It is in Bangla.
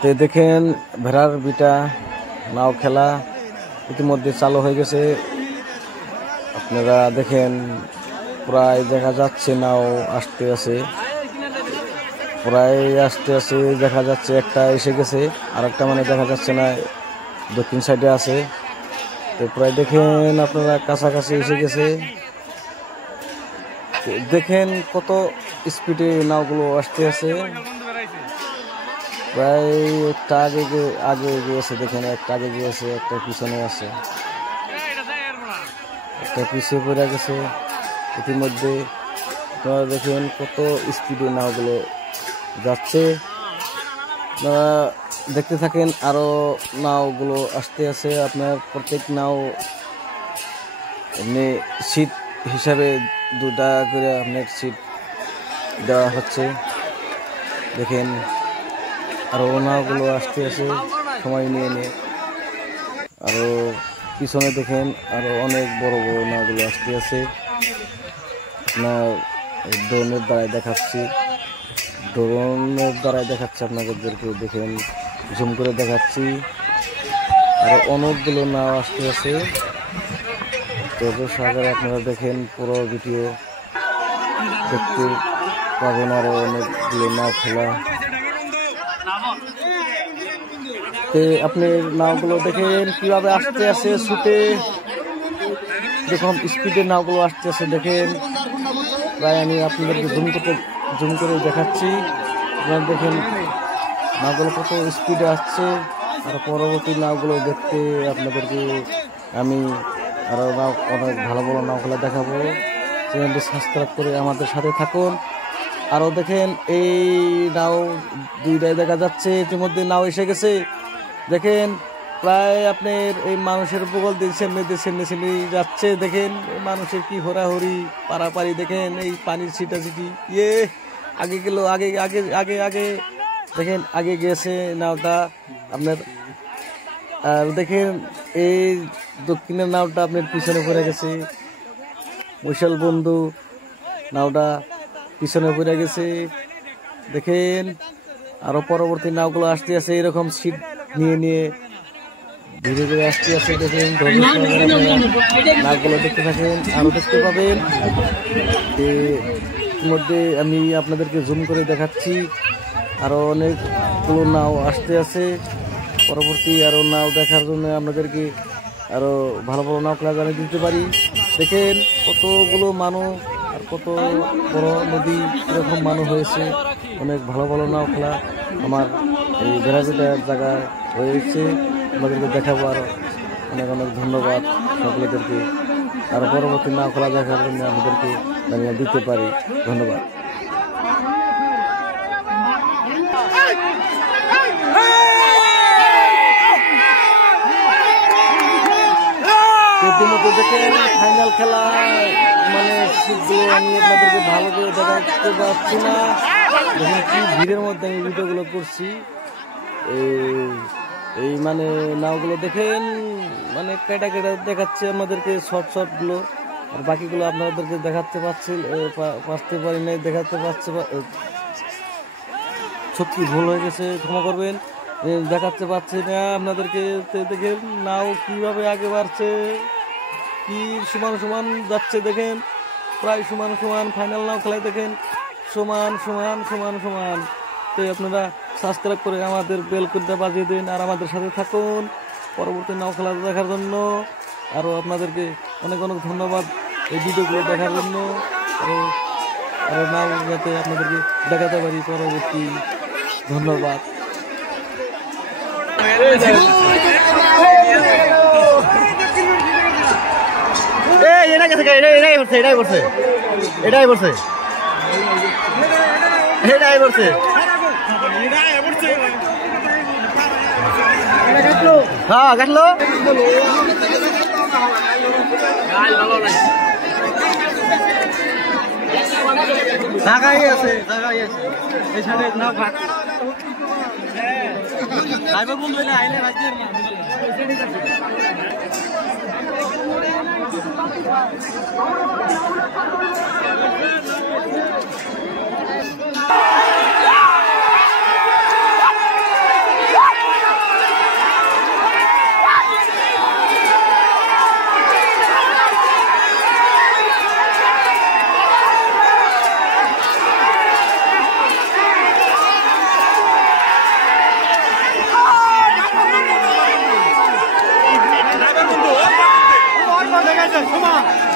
তো দেখেন ভেড়ার বিটা নাও খেলা ইতিমধ্যে চালু হয়ে গেছে। আপনারা দেখেন প্রায় দেখা যাচ্ছে নাও আসতে আছে, প্রায় আসতে আছে দেখা যাচ্ছে। একটা এসে গেছে, আর একটা মানে দেখা যাচ্ছে না, দক্ষিণ সাইডে আছে। তো প্রায় দেখেন আপনারা কাছাকাছি এসে গেছে। দেখেন কত স্পিডে নাওগুলো আসতে আছে। প্রায় একটা আগে গিয়েছে, দেখেন একটা আগে গিয়েছে, একটা পিছনে আছে, একটা পিছিয়ে পড়ে গেছে। ইতিমধ্যে আপনারা দেখেন কত স্পিডে নাওগুলো যাচ্ছে। আপনারা দেখতে থাকেন, আরো নাওগুলো আসতে আছে। আপনার প্রত্যেক নাও এমনি সিট হিসাবে 2 টাকা করে আপনার সিট দেওয়া হচ্ছে। দেখেন আরো নাওগুলো আসতে আছে সময় নিয়ে নিয়ে। আরো পিছনে দেখেন আরো অনেক বড় বড় নাওগুলো আসতে আছে। আপনার ড্রোনের দ্বারাই দেখাচ্ছি, আপনাদেরকে। দেখেন জুম করে দেখাচ্ছি, আরো অনেকগুলো নাও আসতে আছে। তো সাগরে আপনারা দেখেন পুরো ভিডিও দেখতে পাবেন। আরো অনেকগুলো নাও খেলা, আপনি নাওগুলো দেখেন কিভাবে আসতে আছে ছুটে, যেরকম স্পিডের নাওগুলো আসতে আছে। দেখেন প্রায় আমি আপনাদেরকে জুম করে দেখাচ্ছি। আপনারা দেখেন নাওগুলো কত স্পিডে আসছে। আর পরবর্তী নাওগুলো দেখতে আপনাদেরকে আমি আরো নাও অনেক ভালো ভালো নাওগুলো দেখাবো। চ্যানেলটি সাবস্ক্রাইব করে আমাদের সাথে থাকুন। আরো দেখেন এই নাও 2টাই দেখা যাচ্ছে, ইতিমধ্যে নাও এসে গেছে। দেখেন প্রায় আপনার এই মানুষের বগল দিয়ে সামনে যাচ্ছে। দেখেন মানুষের কি হরাহরি পারাপারি। দেখেন এই পানির ছিটাছিটি, আগে গেল, আগে আগে আগে আগে দেখেন আগে গেছে নাওটা আপনার। আর দেখেন এই দক্ষিণের নাওটা আপনার পিছনে পড়ে গেছে। মৈশাল বন্ধু নাওটা পিছনে পড়ে গেছে। দেখেন আরো পরবর্তী নাওগুলো আসতে আছে, এরকম সিট নিয়ে নিয়ে ধীরে ধীরে আসতে আছে। দেখেন নাওগুলো দেখতে থাকেন, আরো দেখতে পাবেন। এর মধ্যে আমি আপনাদেরকে জুম করে দেখাচ্ছি, আরো অনেকগুলো নাও আসতে আছে। পরবর্তী আরো নাও দেখার জন্য আপনাদেরকে আরো ভালো ভালো নাও খেলা জানিয়ে দিতে পারি। দেখেন কতগুলো মানুষ আর কত বড় নদী, এরকম মানুষ হয়েছে। অনেক ভালো ভালো নাও খেলা আমার এই বেড়াবিটার জায়গায় হয়েছে, আমাদেরকে দেখাবো। আর অনেক অনেক ধন্যবাদ সকলেদেরকে। আর পরবর্তী নাও খেলা দেখার জন্য আমাদেরকে জানিয়ে দিতে পারি। ধন্যবাদ। ইতিমধ্যে দেখেন ফাইনাল খেলা, মানে সিটগুলো আমি আপনাদেরকে ভালো করে দেখাতে পারছি না। দেখেন কি ভিড়ের মধ্যে আমি ভিডিওগুলো করছি। এই মানে নাওগুলো দেখেন মানে কেটে দেখাচ্ছে আমাদেরকে শর্টগুলো, আর বাকিগুলো আপনাদেরকে দেখাতে পারতে পারি নাই, দেখাতে পারছে। সত্যি ভুল হয়ে গেছে, ক্ষমা করবেন। দেখাতে পারছি না আপনাদেরকে। দেখেন নাও কিভাবে আগে বাড়ছে, কি সমান সমান যাচ্ছে। দেখেন প্রায় সমান সমান ফাইনাল নাও খেলায় দেখেন সমান সমান সমান সমান। তো আপনারা সাবস্ক্রাইব করে আমাদের বেল কোডটা বাজিয়ে দিন, আর আমাদের সাথে থাকুন পরবর্তী নাও খেলা দেখার জন্য। আরও আপনাদেরকে অনেক অনেক ধন্যবাদ এই ভিডিওগুলো দেখার জন্য। আরও নাও যাতে আপনাদেরকে দেখাতে পারি পরবর্তী। ধন্যবাদ। হ্যাঁ কাটলো জায়গায় আছে এই সাইডে না ভাগ ড্রাইভার বন্ধু না আইলে ভাই সমান